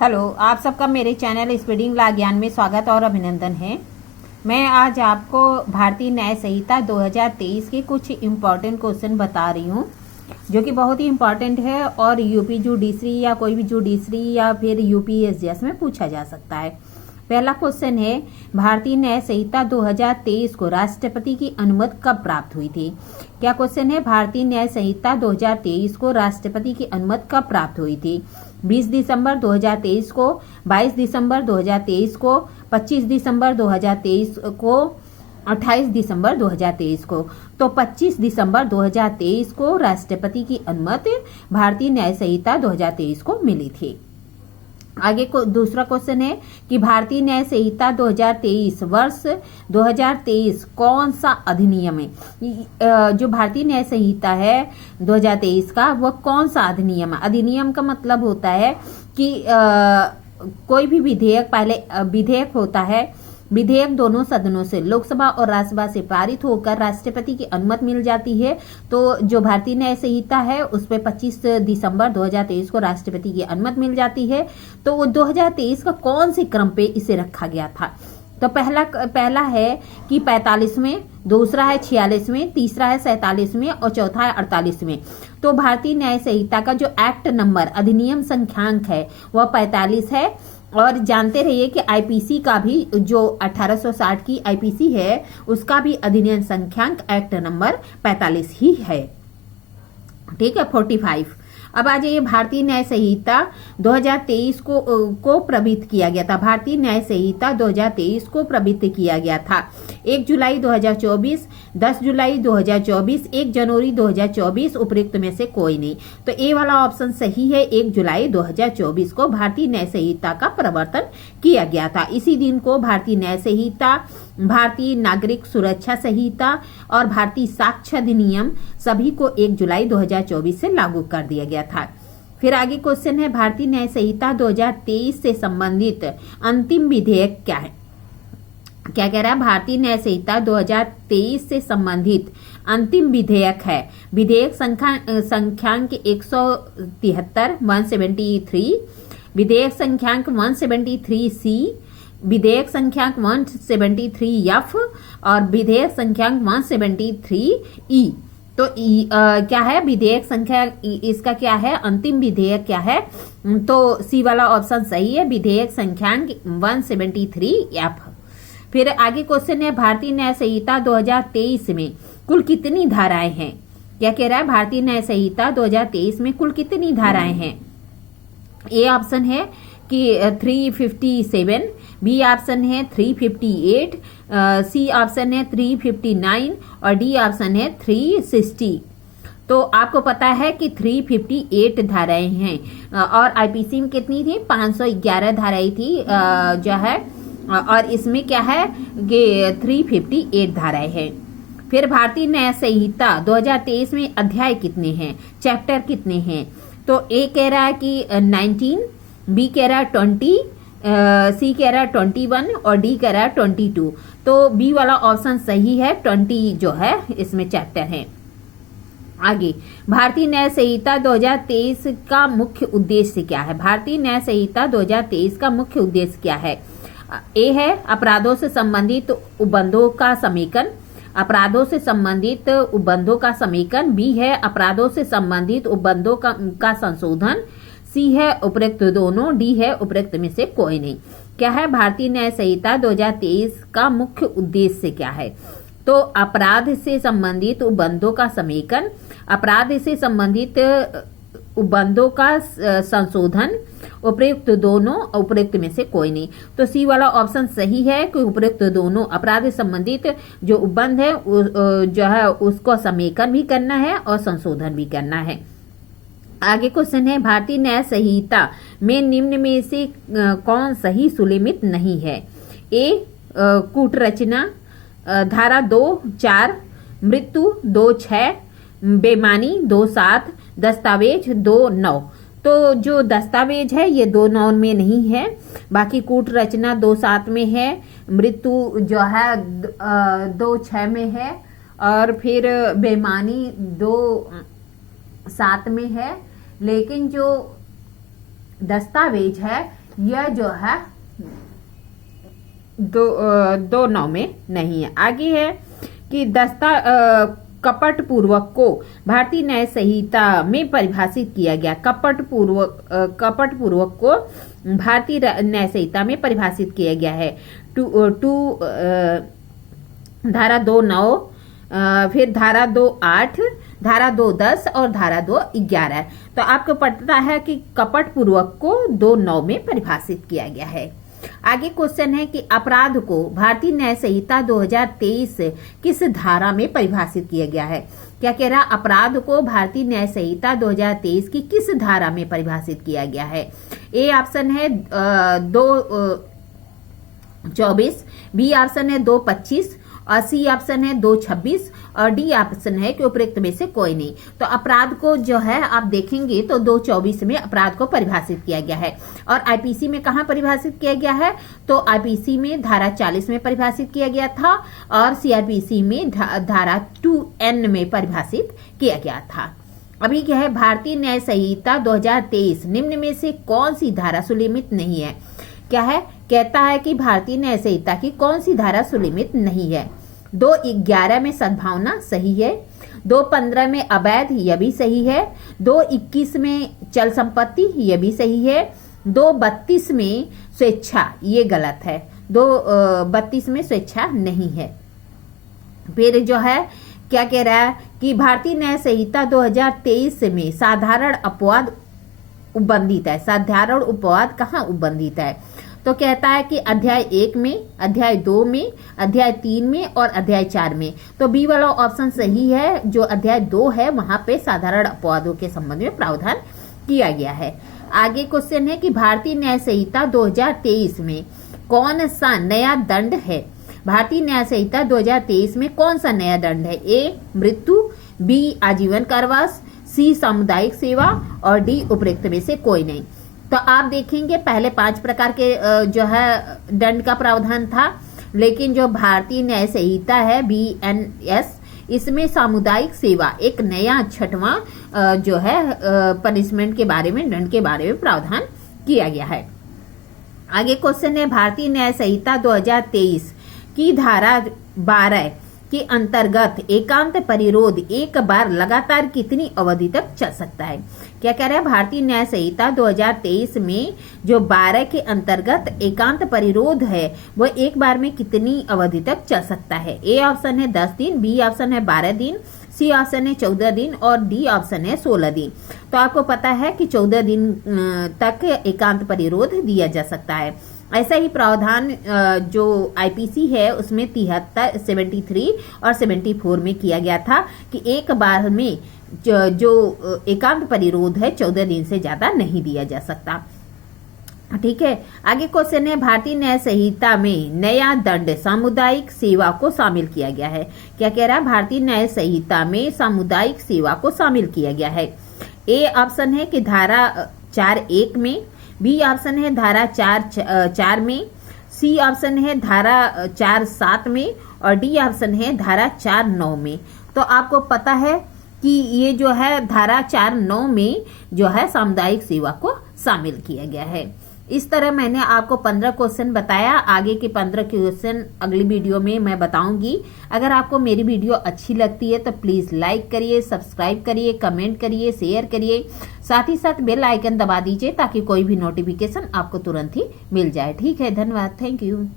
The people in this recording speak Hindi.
हेलो, आप सबका मेरे चैनल स्पीडिंग ला ज्ञान में स्वागत और अभिनंदन है। मैं आज आपको भारतीय न्याय संहिता 2023 के कुछ इम्पॉर्टेंट क्वेश्चन बता रही हूँ, जो कि बहुत ही इम्पॉर्टेंट है और यूपी जुडिशरी या कोई भी जुडिशरी या फिर यूपीएससीएस में पूछा जा सकता है। पहला क्वेश्चन है, भारतीय न्याय संहिता 2023 को राष्ट्रपति की अनुमति कब प्राप्त हुई थी? क्या क्वेश्चन है, भारतीय न्याय संहिता 2023 को राष्ट्रपति की अनुमति कब प्राप्त हुई थी? 20 दिसंबर 2023 को, 22 दिसंबर 2023 को, 25 दिसंबर 2023 को, 28 दिसंबर 2023 को। तो 25 दिसंबर 2023 को राष्ट्रपति की अनुमति भारतीय न्याय संहिता 2023 को मिली थी। आगे को दूसरा क्वेश्चन है कि भारतीय न्याय संहिता 2023 वर्ष 2023 कौन सा अधिनियम है? जो भारतीय न्याय संहिता है 2023 का, वह कौन सा अधिनियम है? अधिनियम का मतलब होता है कि कोई भी विधेयक, पहले विधेयक होता है, विधेयक दोनों सदनों से, लोकसभा और राज्यसभा से पारित होकर राष्ट्रपति की अनुमति मिल जाती है। तो जो भारतीय न्याय संहिता है उस पर 25 दिसंबर 2023 को राष्ट्रपति की अनुमति मिल जाती है। तो वो 2023 का कौन से क्रम पे इसे रखा गया था? तो पहला है कि 45वें, दूसरा है 46वें, तीसरा है 47वें और चौथा है 48वें। तो भारतीय न्याय संहिता का जो एक्ट नंबर, अधिनियम संख्यांक है, वह 45 है। और जानते रहिए कि आईपीसी का भी, जो 1860 की आईपीसी है, उसका भी अधिनियम संख्यांक एक्ट नंबर 45 ही है। ठीक है, 45। अब आ जाइए, भारतीय न्याय संहिता 2023 को प्रवृत्त किया गया था। भारतीय न्याय संहिता 2023 को प्रवृत्त किया गया था 1 जुलाई 2024, 10 जुलाई 2024, 1 जनवरी 2024, उपयुक्त में से कोई नहीं। तो ए वाला ऑप्शन सही है। 1 जुलाई 2024 को भारतीय न्याय संहिता का प्रवर्तन किया गया था। इसी दिन को भारतीय न्याय संहिता, भारतीय नागरिक सुरक्षा संहिता और भारतीय साक्ष्य अधिनियम सभी को 1 जुलाई 2024 से लागू कर दिया गया था। फिर आगे क्वेश्चन है, भारतीय न्याय संहिता 2023 से संबंधित अंतिम विधेयक क्या है? क्या कह रहा है? भारतीय न्याय संहिता 2023 से संबंधित अंतिम विधेयक है विधेयक संख्यांक 173, 173, विधेयक संख्यांक 173C, विधेयक संख्यांक 173F और विधेयक संख्यांक 173E। तो क्या है विधेयक संख्या, इसका क्या है अंतिम विधेयक क्या है? तो सी वाला ऑप्शन सही है, विधेयक संख्यांक 173F। फिर आगे क्वेश्चन है, भारतीय न्याय संहिता 2023 में कुल कितनी धाराएं हैं? क्या कह रहा है? भारतीय न्याय संहिता 2023 में कुल कितनी धाराएं हैं? ए ऑप्शन है कि 357, बी ऑप्शन है 358, सी ऑप्शन है 359 और डी ऑप्शन है 360। तो आपको पता है कि 358 धाराएं हैं और आईपीसी में कितनी थी? 511 धाराएं थी जो है, और इसमें क्या है कि 358 धाराएं हैं। फिर भारतीय न्याय संहिता 2023 में अध्याय कितने हैं, चैप्टर कितने हैं? तो ए कह रहा है कि 19, बी कह रहा है 20, सी कह रहा है 21 और डी कह रहा है 22। तो बी वाला ऑप्शन सही है, 20 जो है इसमें चैप्टर है। आगे, भारतीय न्याय संहिता 2023 का मुख्य उद्देश्य क्या है? भारतीय न्याय संहिता 2023 का मुख्य उद्देश्य क्या है? ए है अपराधों से संबंधित उपबंधों का समेकन, अपराधों से संबंधित उपबंधों का समेकन, बी है अपराधों से संबंधित उपबंधों का संशोधन, सी है उपयुक्त दोनों, डी है उपयुक्त में से कोई नहीं। क्या है भारतीय न्याय संहिता 2023 का मुख्य उद्देश्य क्या है? तो अपराध से संबंधित उपबंधों का समेकन, अपराध से संबंधित उपबंधों का संशोधन, उपयुक्त दोनों, उपयुक्त में से कोई नहीं। तो सी वाला ऑप्शन सही है कि उपयुक्त दोनों, अपराध से संबंधित जो उपबंध है जो है उसको समेकन भी करना है और संशोधन भी करना है। आगे क्वेश्चन है, भारतीय न्याय संहिता में निम्न में से कौन सही सुलिमित नहीं है? ए कूट रचना, धारा 2(4), मृत्यु 2(6), बेमानी 2(7), दस्तावेज 2(9। तो जो दस्तावेज है ये 2(9 में नहीं है, बाकी कूट रचना 2(7 में है, मृत्यु जो है 2(6 में है और फिर बेमानी 2(7 में है। लेकिन जो दस्तावेज है यह जो है 2.9 में नहीं है। आगे है कि कपट पूर्वक को भारतीय न्याय संहिता में परिभाषित किया गया। कपट पूर्वक को भारतीय न्याय संहिता में परिभाषित किया गया है। धारा 2.9, फिर धारा 2.8, धारा 2.10 और धारा 2.11। तो आपको पता है कि कपट पूर्वक को 2.9 में परिभाषित किया गया है। आगे क्वेश्चन है कि अपराध को भारतीय न्याय संहिता 2023 किस धारा में परिभाषित किया गया है। क्या कह रहा, अपराध को भारतीय न्याय संहिता 2023 की किस धारा में परिभाषित किया गया है। ए ऑप्शन है 224, बी ऑप्शन है 225 और सी ऑप्शन है 226 और डी ऑप्शन है कि उपरोक्त में से कोई नहीं। तो अपराध को जो है आप देखेंगे तो 224 में अपराध को परिभाषित किया गया है। और आईपीसी में कहाँ परिभाषित किया गया है, तो आईपीसी में धारा 40 में परिभाषित किया गया था और सीआरपीसी में धारा 2N में परिभाषित किया गया था। अभी क्या है, भारतीय न्याय संहिता 2023 निम्न में से कौन सी धारा सुलिमित नहीं है। क्या है, कहता है कि भारतीय न्याय संहिता की कौन सी धारा सुलिमित नहीं है। 2.11 में सद्भावना सही है, 2.15 में अवैध यह भी सही है, 2.21 में चल संपत्ति यह भी सही है, 2.32 में स्वेच्छा ये गलत है, 2.32 में स्वेच्छा नहीं है। फिर जो है क्या कह रहा है कि भारतीय न्याय संहिता 2023 में साधारण अपवाद उपबंधित है। साधारण उपवाद कहाँ उपबंधित है, तो कहता है कि अध्याय 1 में, अध्याय 2 में, अध्याय 3 में और अध्याय 4 में। तो बी वाला ऑप्शन सही है। जो अध्याय 2 है वहां पे साधारण अपवादों के संबंध में प्रावधान किया गया है। आगे क्वेश्चन है कि भारतीय न्याय संहिता 2023 में कौन सा नया दंड है। भारतीय न्याय संहिता 2023 में कौन सा नया दंड है। ए मृत्यु, बी आजीवन कारावास, सी सामुदायिक सेवा और डी उपरोक्त में से कोई नहीं। तो आप देखेंगे पहले 5 प्रकार के जो है दंड का प्रावधान था, लेकिन जो भारतीय न्याय संहिता है BNS, इसमें सामुदायिक सेवा एक नया 6वां जो है पनिशमेंट के बारे में, दंड के बारे में प्रावधान किया गया है। आगे क्वेश्चन है भारतीय न्याय संहिता 2023 की धारा 12 के अंतर्गत एकांत परिरोध एक बार लगातार कितनी अवधि तक चल सकता है। क्या कह रहा है, भारतीय न्याय संहिता 2023 में जो 12 के अंतर्गत एकांत परिरोध है वह एक बार में कितनी अवधि तक चल सकता है। ए ऑप्शन है 10 दिन, बी ऑप्शन है 12 दिन, सी ऑप्शन है 14 दिन और डी ऑप्शन है 16 दिन। तो आपको पता है कि 14 दिन तक एकांत परिरोध दिया जा सकता है। ऐसा ही प्रावधान जो आईपीसी है उसमें 73, 73 और 74 में किया गया था कि एक बार में जो एकांत परिरोध है 14 दिन से ज्यादा नहीं दिया जा सकता। ठीक है, आगे क्वेश्चन है भारतीय न्याय संहिता में नया दंड सामुदायिक सेवा को शामिल किया गया है। क्या कह रहा है, भारतीय न्याय संहिता में सामुदायिक सेवा को शामिल किया गया है। ए ऑप्शन है कि धारा 4.1 में, बी ऑप्शन है धारा 4.4 में, सी ऑप्शन है धारा 4.7 में और डी ऑप्शन है धारा 4.9 में। तो आपको पता है कि ये जो है धारा 4.9 में जो है सामुदायिक सेवा को शामिल किया गया है। इस तरह मैंने आपको 15 क्वेश्चन बताया। आगे के 15 क्वेश्चन अगली वीडियो में मैं बताऊंगी। अगर आपको मेरी वीडियो अच्छी लगती है तो प्लीज लाइक करिए, सब्सक्राइब करिए, कमेंट करिए, शेयर करिए, साथ ही साथ बेल आइकन दबा दीजिए ताकि कोई भी नोटिफिकेशन आपको तुरंत ही मिल जाए। ठीक है, धन्यवाद, थैंक यू।